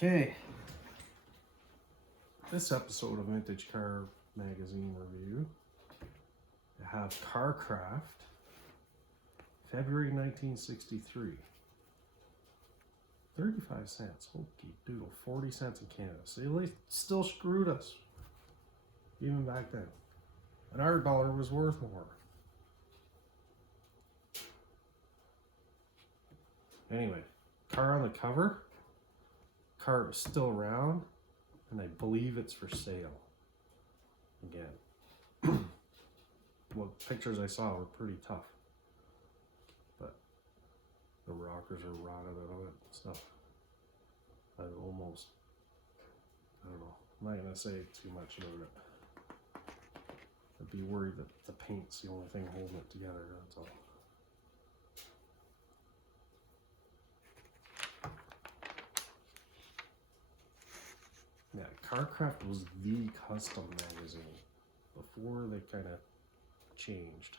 Okay, this episode of Vintage Car Magazine Review, I have Carcraft, February 1963. 35 cents, holy doodle, 40 cents in Canada. See, they still screwed us, even back then. And our dollar was worth more. Anyway, car on the cover, car is still around, and I believe it's for sale. Again, well, pictures I saw were pretty tough, but the rockers are rotted out of it and stuff. I don't know, I'm not gonna say too much about it. I'd be worried that the paint's the only thing holding it together, that's all. Yeah, Carcraft was the custom magazine before they kind of changed.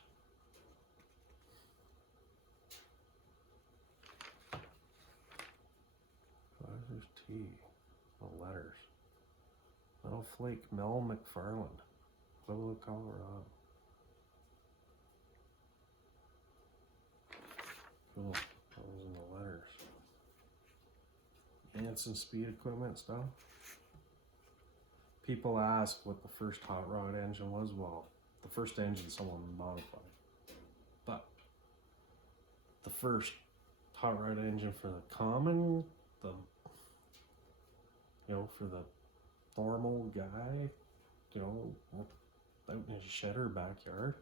There's T, the letters. Metal Flake, Mel McFarland, Pueblo, Colorado. Cool, those in the letters. Anson speed equipment stuff. People ask what the first hot rod engine was. Well, the first engine someone modified, but the first hot rod engine for the common, for the normal guy, out in his shed or backyard,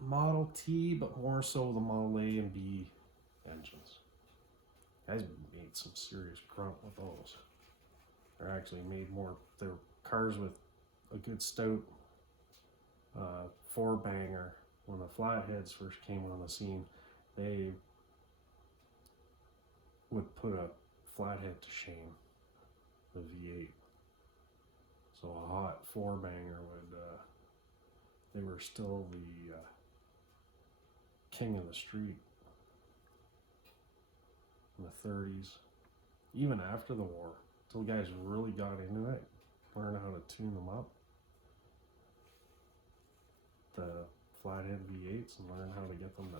Model T, but more so the Model A and B engines. Guys made some serious grunt with those. They're actually made more, they're cars with a good stout four banger. When the flatheads first came on the scene, they would put a flathead to shame, the V8. So a hot four banger would, they were still the king of the street in the 30s, even after the war. Till guys really got into it, learned how to tune them up, the flathead V8s, and learn how to get them to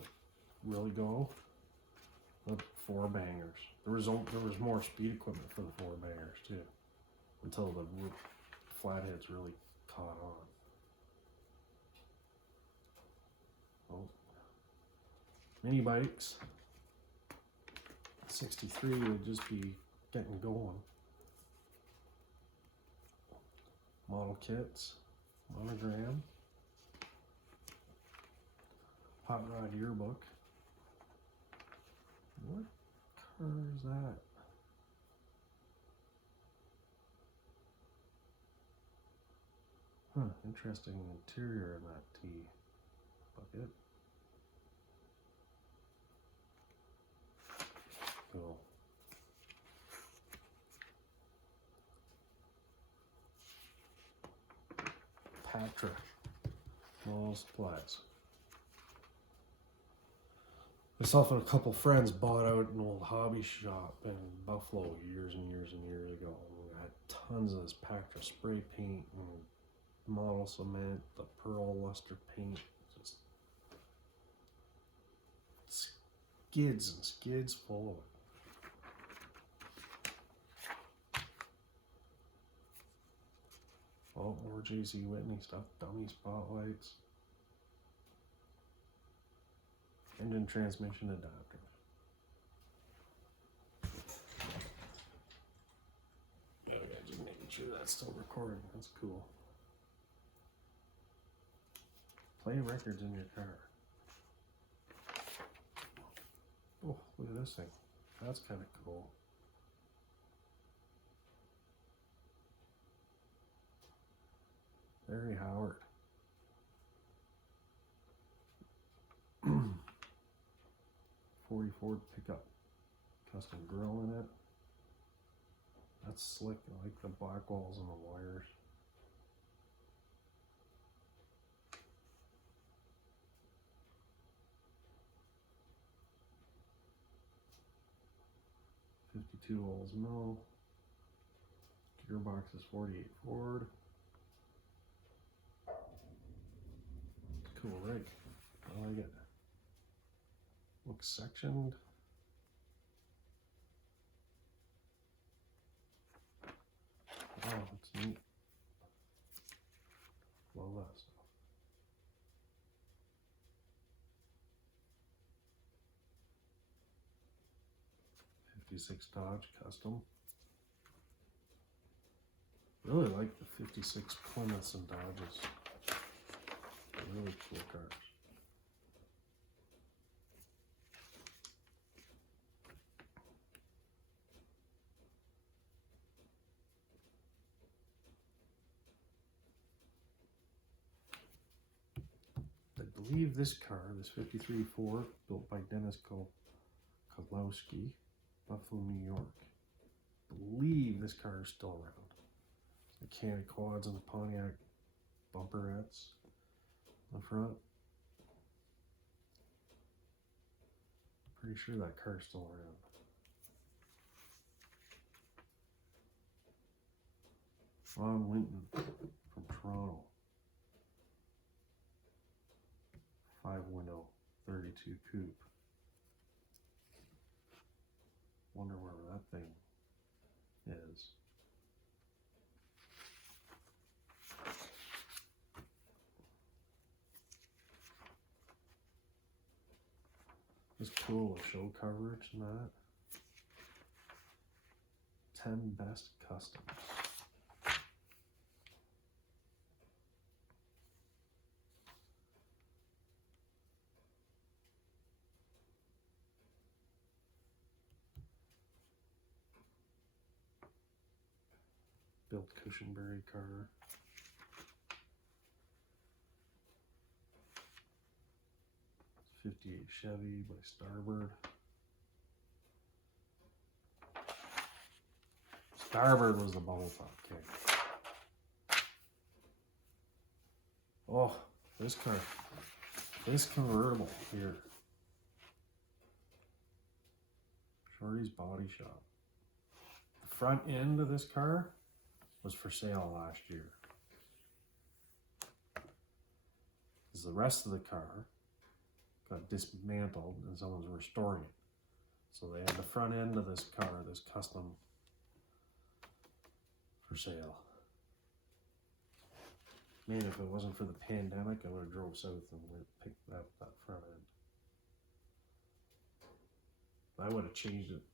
really go. The four bangers. There was more speed equipment for the four bangers too, until the flatheads really caught on. Oh, mini bikes. 63 would just be getting going. Model kits, monogram, hot rod yearbook. What car is that? Huh, interesting interior in that T bucket. Cool. Patra, small supplies. Myself and a couple friends bought out an old hobby shop in Buffalo years and years and years ago. We had tons of this Patra spray paint and model cement, the pearl luster paint, just skids and skids full of it. Oh, more J.C. Whitney stuff, dummy spotlights, engine transmission adapter. Yeah, just making sure that's still recording, that's cool. Play records in your car. Oh, look at this thing, that's kind of cool. Barry Howard. '40 Ford pickup, custom grill in it. That's slick. I like the black walls and the wires. 52 Oldsmobile. Gearbox is 48 Ford. Cool rig. I like it. Looks sectioned. Oh, it's neat. Love that stuff. '56 Dodge Custom. Really like the '56 Plymouths and Dodges. Really cool cars. I believe this car, this '53 Ford, built by Dennis Kolowski, Buffalo, New York. I believe this car is still around. The candy quads and the Pontiac bumperettes in the front. Pretty sure that car's still around. Ron Winton from Toronto. 5-window 32 coupe. Wonder where that thing is. It's cool with show coverage and that. 10 best customs. Built Cushionberry car. '58 Chevy by Starbird. Starbird was the bubble top king. Oh, this car. This convertible here. Shorty's Body Shop. The front end of this car was for sale last year. Because the rest of the car got dismantled and someone's restoring it. So they had the front end of this car, this custom, for sale. Man, if it wasn't for the pandemic, I would have drove south and picked up that front end. I would have changed it,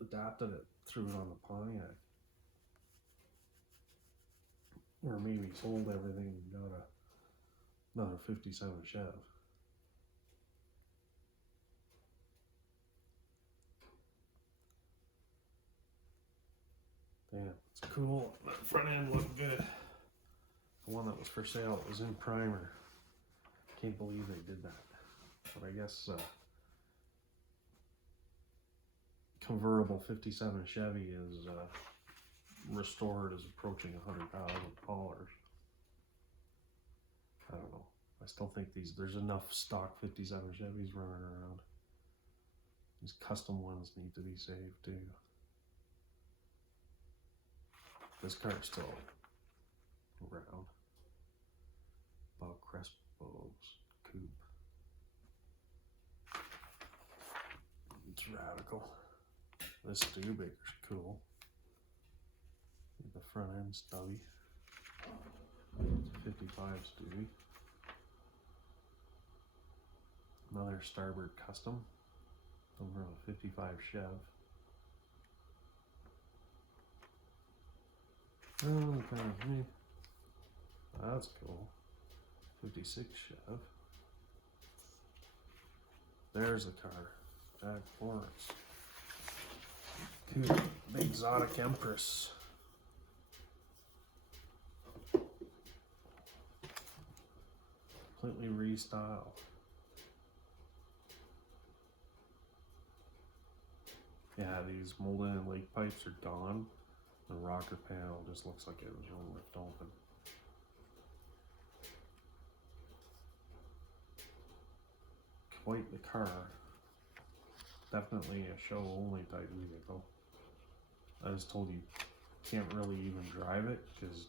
adapted it, threw it on the Pontiac. Or maybe sold everything and got another '57 Chev. Yeah, it's cool. That front end looked good. The one that was for sale was in primer. Can't believe they did that. But I guess convertible '57 Chevy is restored is approaching $100,000. I don't know. I still think there's enough stock '57 Chevys running around. These custom ones need to be saved too. This car's still around. Bob Crespo's coupe. It's radical. This Studebaker's cool. The front end stubby. It's a '55 Stubby. Another Starbird custom. Over a '55 Chev. Oh, that's cool. '56 Chev. There's the car. Jack Lawrence. Coupe, the exotic Empress. Completely restyled. Yeah, these molded and lake pipes are gone. The rocker panel just looks like it was ripped open. Quite the car. Definitely a show only type vehicle. I was told you can't really even drive it because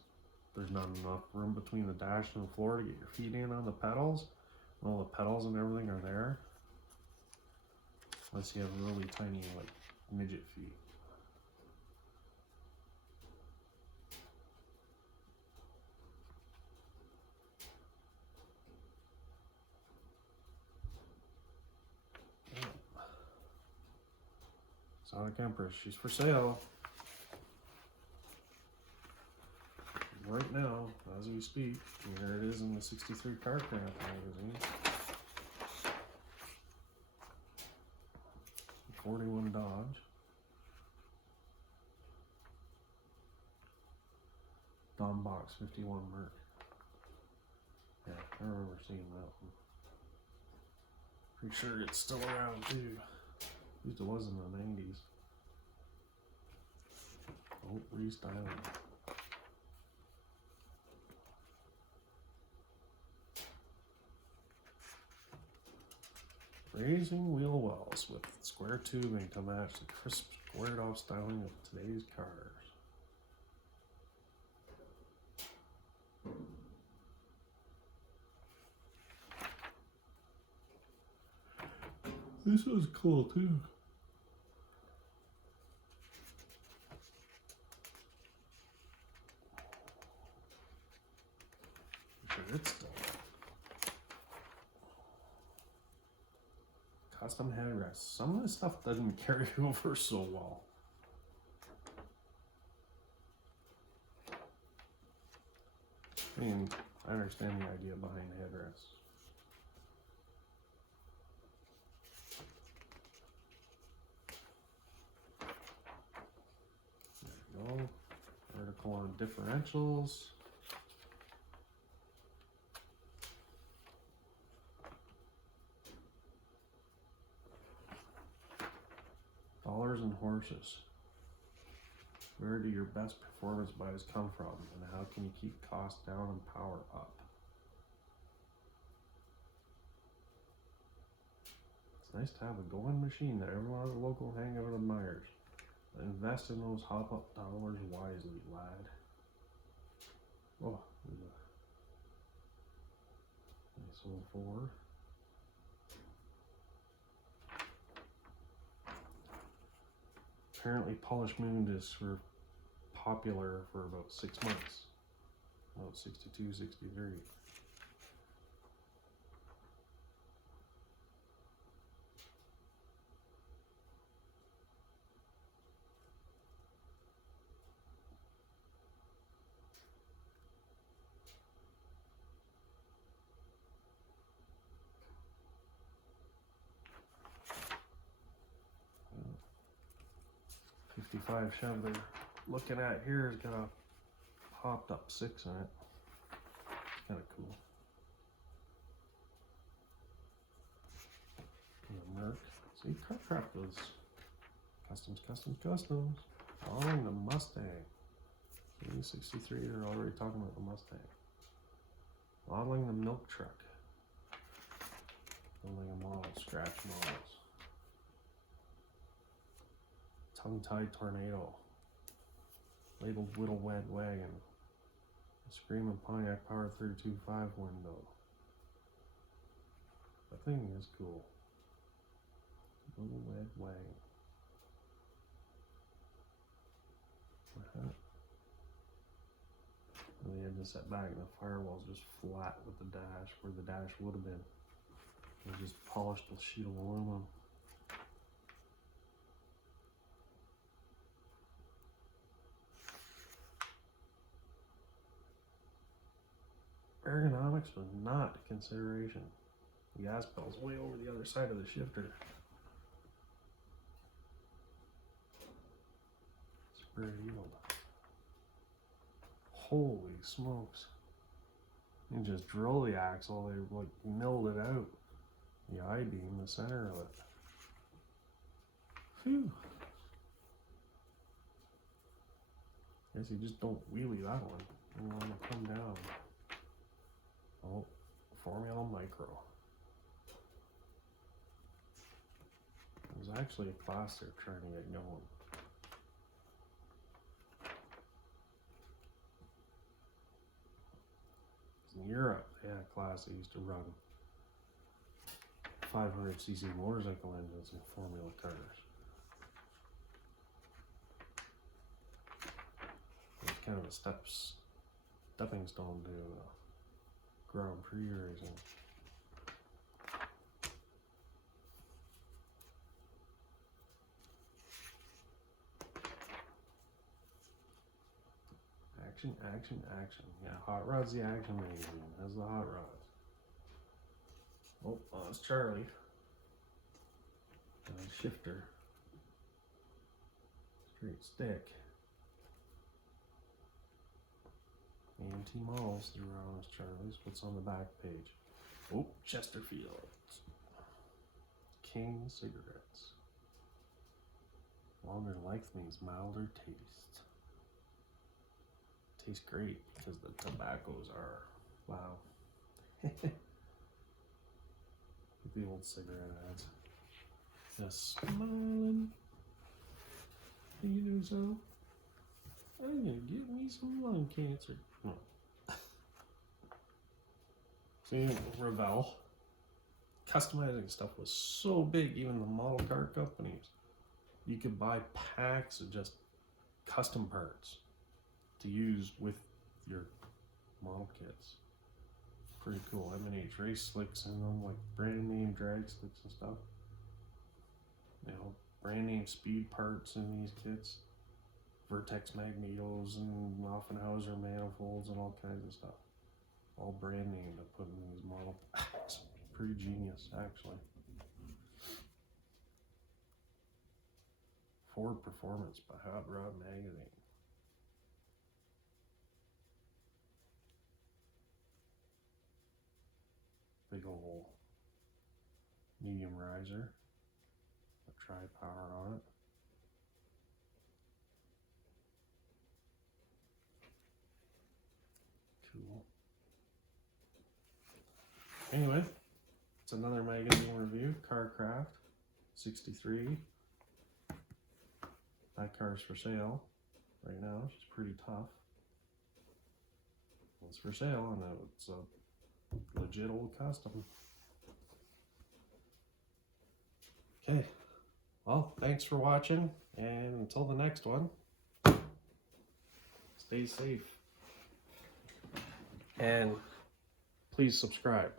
there's not enough room between the dash and the floor to get your feet in on the pedals. And all the pedals and everything are there. Unless you have really tiny, like, midget feet. Sonic Empress, she's for sale. Right now, as we speak. And here it is in the 63 Car Craft magazine. 41 Dodge. Dawn Box 51 Merc. Yeah, I remember seeing that one. Pretty sure it's still around too. At least it was in the 90s. Oh, restyling. Raising wheel wells with square tubing to match the crisp, squared off styling of today's cars. This was cool too. It's still custom headrests. Some of this stuff doesn't carry over so well. I mean, I understand the idea behind headrests. There we go. Vertical on differentials. Dollars and horses. Where do your best performance buys come from, and how can you keep costs down and power up? It's nice to have a going machine that everyone at the local hangout admires. Invest in those hop up dollars wisely, lad. Oh, there's a nice little Ford. Apparently polished moon discs were popular for about 6 months. About 62, 63. '55 Chevy they're looking at here has got a hopped up 6 in it. Kind of cool. And a Merc. See, Carcraft was customs. Following the Mustang. See, 63, they're already talking about the Mustang. Modeling the milk truck. Building a model, scratch models. Tongue-tied tornado. Labeled Whittle Wed Wagon. A Screaming Pontiac Power 325 window. That thing is cool. Whittle Wed Wagon. And they had to set back and the firewall's just flat with the dash where the dash would have been. They just polished a sheet of aluminum. Ergonomics was not a consideration. The gas pedal's way over the other side of the shifter. Spare yield. Holy smokes. You just drill the axle, they like milled it out. The I-beam, the center of it. Phew. Guess you just don't wheelie that one. You want to come down. Oh, Formula Micro. It was actually a class they're trying to get going. Europe, they had a class that used to run 500cc motorcycle engines and Formula cars. It's kind of a stepping stone to Grand Prix racing. Action, action, action. Yeah, Hot Rod's the action magazine. That's the Hot Rods. Oh, that's Charlie. Shifter. Straight stick. AMT models through around as Charlie's. What's on the back page? Oh, Chesterfield. King cigarettes. Longer life means milder taste. Tastes great because the tobaccos are, wow. The old cigarette ads. Just smiling. You do so? I'm gonna get me some lung cancer. No. See, Revell. Customizing stuff was so big, even the model car companies. You could buy packs of just custom parts to use with your model kits. Pretty cool. M&H race slicks in them, like brand name drag slicks and stuff. You know, brand name speed parts in these kits. Vertex magnetos and Offenhauser manifolds and all kinds of stuff. All brand name to put in these model packs. Pretty genius, actually. Ford Performance by Hot Rod Magazine. Big old medium riser. A tri-power on it. Cool. Anyway, it's another magazine review. Carcraft 63. That car's for sale right now. She's pretty tough. It's for sale, and it's a legit old custom. Okay, well, thanks for watching, and until the next one, stay safe, and please subscribe.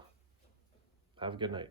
Have a good night.